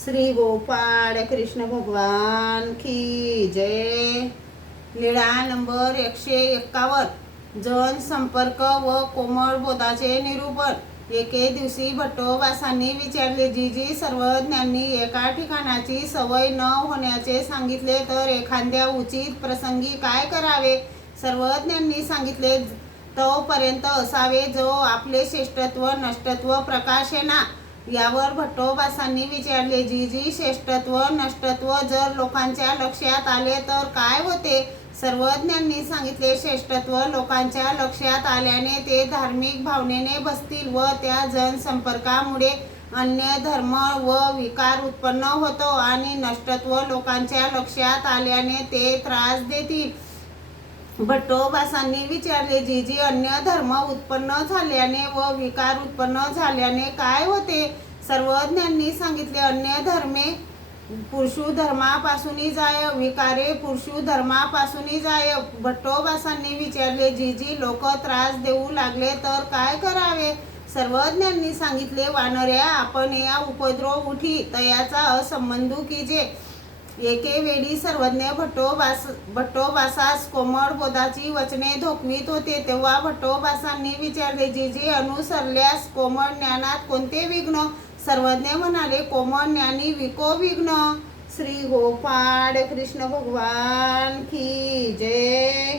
श्री गोपाळ कृष्ण भगवान की जय। लीळा नंबर 151 जन संपर्क व कोमळ बोधाचे निरूपण। एके दिवशी भट्टोबासांनी विचारले, जीजी सर्वज्ञांनी एका ठिकाणाची सवय न होण्याचे सांगितले तर एखाद्या उचित प्रसंगी काय करावे? सर्वज्ञांनी सांगितले, तोपर्यंत असावे जो आपले श्रेष्ठत्व नष्टत्व प्रकाशेना। यावर भट्टोबासांनी विचारले, जीजी श्रेष्ठत्व नष्टत्व जर लोकांच्या लक्षात आले तर काय होते? सर्वज्ञांनी सांगितले, श्रेष्ठत्व लोकांच्या लक्षात आल्याने ते धार्मिक भावनेने बसतील व त्या जनसंपर्कामुळे अन्य धर्म व विकार उत्पन्न होतो आणि नष्टत्व लोकांच्या लक्षात आल्याने ते त्रास देतील। भट्टोबासांनी विचारले, जीजी अन्य धर्म उत्पन्न झाल्याने व विकार उत्पन्न झाल्याने काय होते? सर्वज्ञांनी सांगितले, अन्य धर्मे पुरुषु धर्मापासून जाय, विकारे पुरुषु धर्मापासून जाय। भट्टोबासांनी विचारले, जीजी लोक त्रास देऊ लागले तर काय करावे? सर्वज्ञांनी सांगितले, वानऱ्या आपण या उपद्रव उठी तयाचा असंबंधू कीजे। एके वेळी सर्वज्ञ भट्टोबासास कोमळ बोधाची वचने धोकवीत होते, तेव्हा भट्टोबासांनी विचारले, जीजी अनुसरल्यास कोमळ ज्ञानात कोणते विघ्न? सर्वज्ञ म्हणाले, कोमळ ज्ञानी विको विघ्न। श्री गोपाळ कृष्ण भगवान की जय।